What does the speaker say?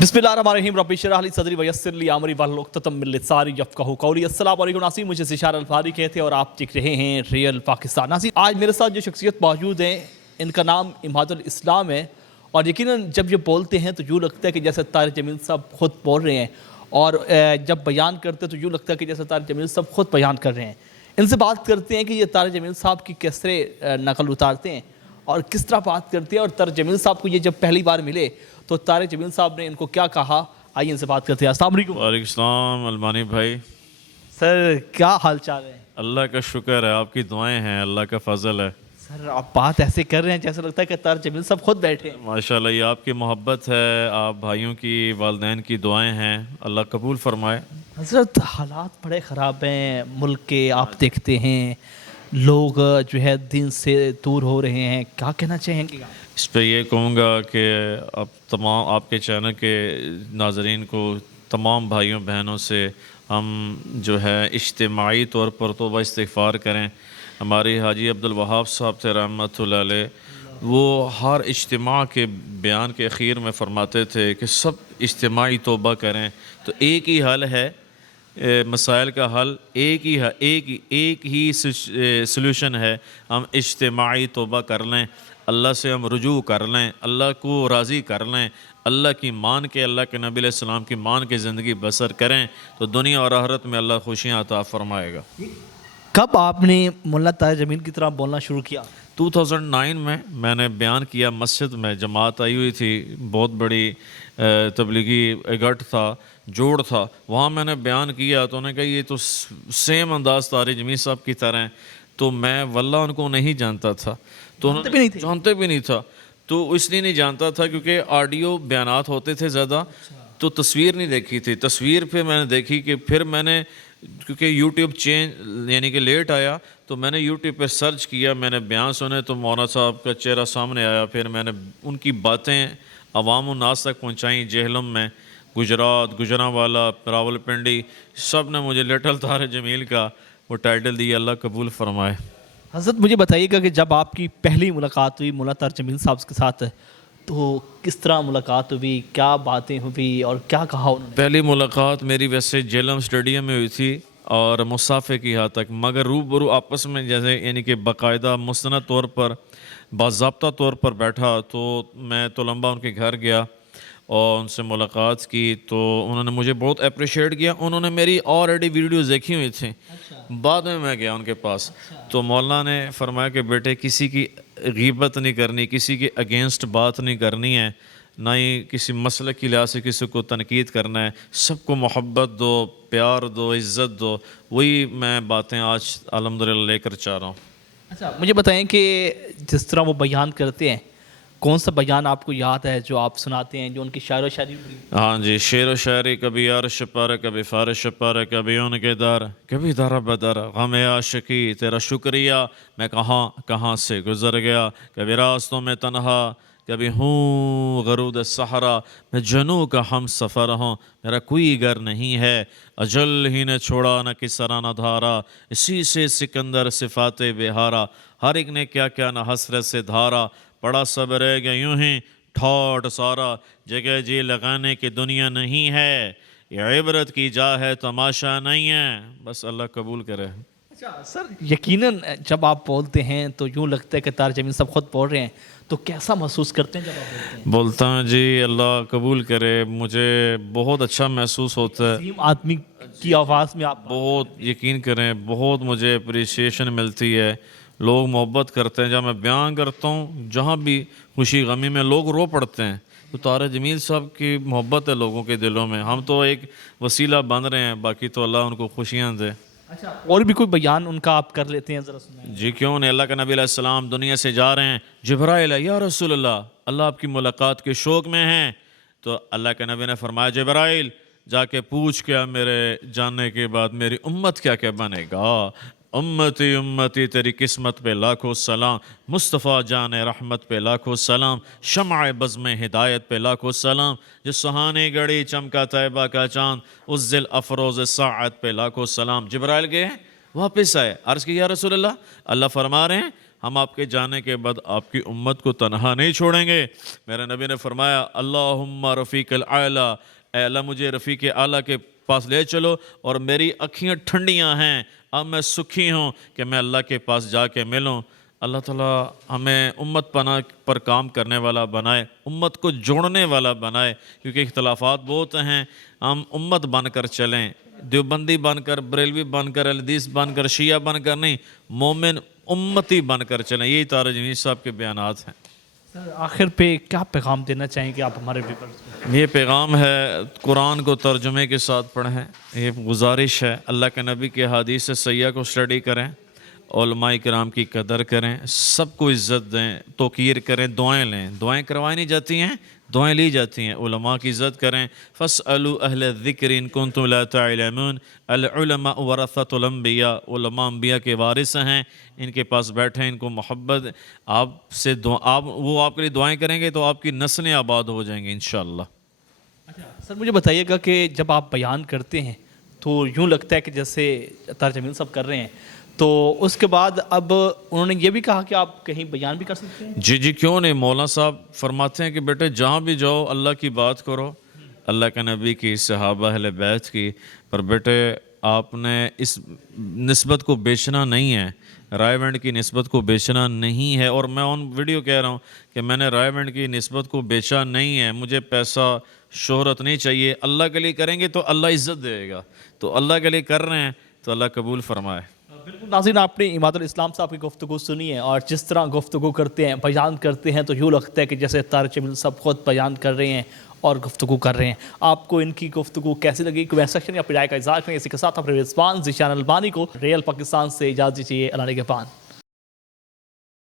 बिस्मिल्लाहिर्रहमानिर्रहीम रब्बि इश्रह ली सदरी वयस्सिर ली अमरी वहलुल उक़्दतम मिन लिसानी यफ़क़हू क़ौली। अस्सलाम वालेकुम नाज़रीन, मुझे सिशार अल-फारी कहते हैं और आप देख रहे हैं रियल पाकिस्तान। नाज़रीन, आज मेरे साथ जो शख्सियत मौजूद है इनका नाम इमादुल इस्लाम है और यकीनन जब ये बोलते हैं तो यूँ लगता है कि जैसे तारिक जमील साहब खुद बोल रहे हैं और जब बयान करते हैं तो यूँ लगता है कि जैसे तारिक जमील साहब खुद बयान कर रहे हैं। इनसे बात करते हैं कि ये तारिक जमील साहब की किस तरह नकल उतारते हैं और किस तरह बात करते हैं और तारिक जमील साहब को ये जब पहली बार मिले तो तारिक जमील साहब ने इनको क्या कहा। आइए इनसे बात करते हैं। अस्सलाम वालेकुम। वालेकुम सलाम अलमानी भाई। सर क्या हाल चाल है? अल्लाह का शुक्र है, आपकी दुआएं हैं, अल्लाह का फजल है। सर आप बात ऐसे कर रहे हैं जैसे लगता है कि तारिक जमील साहब खुद बैठे हैं। माशाल्लाह, ये आपकी मोहब्बत है, आप भाइयों की वालिदैन की दुआएं हैं, अल्लाह कबूल फरमाए। हज़रत हालात बड़े ख़राब हैं मुल्क के, आप देखते हैं लोग जो है दिन से दूर हो रहे हैं, क्या कहना चाहेंगे? इस पे ये कहूँगा कि अब तमाम आपके चैनल के नाज़रीन को, तमाम भाइयों बहनों से हम जो है इज्तिमाई तौर पर तौबा इस्तिग़फ़ार करें। हमारे हाजी अब्दुल वहाब साहब थे रहमतुल्लाह अलैह, वो हर इज्तिमा के बयान के अखीर में फरमाते थे कि सब इज्तिमाई तौबा करें। तो एक ही हल है, मसाइल का हल एक ही सल्यूशन है, हम इज्तिमाई तौबा कर लें, अल्लाह से हम रुजू कर लें, अल्लाह को राज़ी कर लें, अल्लाह की मान के, अल्लाह के नबी अलैहि सलाम की मान के ज़िंदगी बसर करें तो दुनिया और आखिरत में अल्लाह खुशियाँ अता फरमाएगा। कब आपने मुल्ला तारिक जमील की तरह बोलना शुरू किया? 2009 में मैंने बयान किया, मस्जिद में जमात आई हुई थी, बहुत बड़ी तबलीगी इकट्ठ था, जोड़ था, वहाँ मैंने बयान किया तो उन्होंने कहा ये तो सेम अंदाज़ तारिक जमील साहब की तरह हैं। तो मैं वल्लाह उनको नहीं जानता था, तो जानते भी नहीं था। तो इसलिए नहीं जानता था क्योंकि ऑडियो बयानात होते थे ज़्यादा, तो तस्वीर नहीं देखी थी। तस्वीर फिर मैंने देखी कि फिर मैंने, क्योंकि यूट्यूब चेंज यानी कि लेट आया, तो मैंने यूट्यूब पर सर्च किया, मैंने बयान सुने तो मौलाना साहब का चेहरा सामने आया। फिर मैंने उनकी बातें अवाम नास तक पहुँचाई। जेहलम में, गुजरात, गुजरांवाला, रावलपिंडी, सब ने मुझे लिटिल तारिक जमील का वो टाइटल दिया, अल्लाह कबूल फरमाए। हज़रत मुझे बताइएगा कि जब आपकी पहली मुलाकात हुई मुल्ला तारिक जमील साहब के साथ तो किस तरह मुलाकात हुई, क्या बातें हुई और क्या कहा उन्होंने? पहली मुलाकात मेरी वैसे जेलम स्टेडियम में हुई थी और मुसाफे की हद तक, मगर रूबरू आपस में जैसे यानी कि बाकायदा मुस्तनद तौर पर, बाज़ाब्ता तौर पर बैठा। तो मैं तलम्बा उनके घर गया और उनसे मुलाकात की तो उन्होंने मुझे बहुत अप्रिशिएट किया। उन्होंने मेरी ऑलरेडी वीडियोस देखी हुई थी। बाद में मैं गया उनके पास तो मौलाना ने फरमाया कि बेटे किसी की गीबत नहीं करनी, किसी के अगेंस्ट बात नहीं करनी है, ना ही किसी मसले की लिहाज से किसी को तनकीद करना है, सबको मोहब्बत दो, प्यार दो, इज़्ज़त दो। वही मैं बातें आज अल्हम्दुलिल्लाह लेकर चाह रहा हूँ। अच्छा मुझे बताएं कि जिस तरह वो बयान करते हैं, कौन सा बयान आपको याद है जो आप सुनाते हैं, जो उनकी शायर व शायरी? हाँ जी, शेर व शायरी, कभी यारश पर, कभी फारश पर, कभी उनके दर, कभी दर बदर, गम आशिकी तेरा शुक्रिया मैं कहाँ कहाँ से गुज़र गया, कभी रास्तों में तन्हा, कभी हूँ गरूद सहरा, मैं जनू का हम सफ़र हूँ, मेरा कोई घर नहीं है, अजल ही ने छोड़ा न किसरा न धारा, इसी से सिकंदर सिफाते बेहारा, हर एक ने क्या क्या न हसरत से धारा, पड़ा सब रह गया यूं ही ठौठ सारा, जगह जी लगाने की दुनिया नहीं है, ये इबरत की जा है तमाशा नहीं है। बस अल्लाह कबूल करे। अच्छा सर, यकीनन जब आप बोलते हैं तो यूँ लगता है कि तारिक जमील साहब खुद बोल रहे हैं, तो कैसा महसूस करते हैं जब आप बोलते हैं? बोलता हूँ जी, अल्लाह कबूल करे, मुझे बहुत अच्छा महसूस होता है। आदमी की आवाज़ में आप बहुत यकीन करें, बहुत मुझे अप्रिसिएशन मिलती है, लोग मोहब्बत करते हैं। जब मैं बयान करता हूँ, जहाँ भी खुशी गमी में लोग रो पड़ते हैं, तो तारिक जमील साहब की मोहब्बत है लोगों के दिलों में। हम तो एक वसीला बन रहे हैं, बाकी तो अल्लाह उनको खुशियाँ दे। अच्छा और भी कोई बयान उनका आप कर लेते हैं, ज़रा सुनाइए। जी क्यों नहीं। अल्लाह के नबी अलैहि सलाम दुनिया से जा रहे हैं, जिब्राइल या रसूल अल्लाह, अल्लाह आपकी मुलाकात के शौक़ में हैं। तो अल्लाह के नबी ने फरमाया, जिब्राइल जाके पूछ क्या मेरे जानने के बाद मेरी उम्मत क्या क्या बनेगा। उम्मती उम्मती तेरी किस्मत पे लाखों सलाम, मुस्तफ़ा जान रहमत पे लाखों सलाम, शम्अ बज़्म हिदायत पे लाखों सलाम, जो सुहानी गड़ी चमका तैयबा का चाँद, उस दिल अफरोज़ साअत पे लाखों सलाम। जिब्राइल गए, वापस आए, अर्ज़ की या रसूल अल्लाह, अल्लाह फरमा रहे हैं ہم آپ کے جانے کے بعد آپ کی امت کو تنہا نہیں چھوڑیں گے۔ میرے نبی نے فرمایا اللہم رفیق الاعلی، اے اللہ مجھے رفیق اعلیٰ کے پاس لے چلو، اور میری اکھیاں ٹھنڈیاں ہیں، اب میں سکھی ہوں کہ میں اللہ کے پاس جا کے ملوں۔ اللہ تعالیٰ ہمیں امت پناہ پر کام کرنے والا بنائے، امت کو جوڑنے والا بنائے، کیونکہ اختلافات بہت ہیں، ہم امت بن کر چلیں، دیوبندی بن کر، بریلوی بن کر، الحدیث بن کر، شیعہ بن کر نہیں، مومن امتی بن کر چلیں۔ یہی تارج جمیل صاحب کے بیانات ہیں۔ سر آخر پہ کیا پیغام دینا چاہیں گے آپ ہمارے ویورز کو؟ یہ پیغام ہے، قرآن کو ترجمے کے ساتھ پڑھیں، یہ گزارش ہے، اللہ کے نبی کے حدیث سیاح کو اسٹڈی کریں، علماء کرام کی قدر کریں، سب کو عزت دیں، توقیر کریں، دعائیں لیں، دعائیں کروائی نہیں جاتی ہیں، دعائیں لی جاتی ہیں، علماء کی عزت کریں۔ فَاسْأَلُوا أَهْلَ الذِّكْرِ إِن كُنتُمْ لَا تَعْلَمُونَ، العلماء ورثۃ الانبیاء، علماء انبیاء کے وارث ہیں، ان کے پاس بیٹھیں، ان کو محبت، آپ سے وہ آپ کے لیے دعائیں کریں گے تو آپ کی نسلیں آباد ہو جائیں گی انشاءاللہ۔ اچھا سر مجھے بتائیے گا کہ جب آپ بیان کرتے ہیں تو یوں لگتا ہے کہ جیسے طارج جمیل صاحب کر رہے ہیں، تو اس کے بعد اب انہوں نے یہ بھی کہا کہ آپ کہیں بیان بھی کر سکتے ہیں؟ جی جی کیوں نہیں، مولانا صاحب فرماتے ہیں کہ بیٹے جہاں بھی جاؤ اللہ کی بات کرو، اللہ کے نبی کی، صحابہ اہل بیت کی، پر بیٹے آپ نے اس نسبت کو بیچنا نہیں ہے، رائے ونڈ کی نسبت کو بیچنا نہیں ہے، اور میں آن ویڈیو کہہ رہا ہوں کہ میں نے رائے ونڈ کی نسبت کو بیچا نہیں ہے، مجھے پیسہ شہرت نہیں چاہیے، اللہ کے لیے کریں گے تو اللہ عزت دے گا، تو اللہ کے لیے کر رہے ہیں تو اللہ قبول فرمائے۔ بالکل ناظرین، آپ نے اماد الاسلام صاحب کی گفتگو سنی ہے، اور جس طرح گفتگو کرتے ہیں، بیان کرتے ہیں، تو یوں لگتا ہے کہ جیسے طارج جمیل صاحب خود بیان کر رہے ہیں اور گفتگو کر رہے ہیں۔ آپ کو ان کی گفتگو کیسی لگی؟ کمنٹ سیکشن یا اپنی رائے کا اظہار کریں۔ اسی کے ساتھ اپنے میزبان ذیشان البانی کو ریئل پاکستان سے اجازت دیجیے۔ اللہ نگہبان۔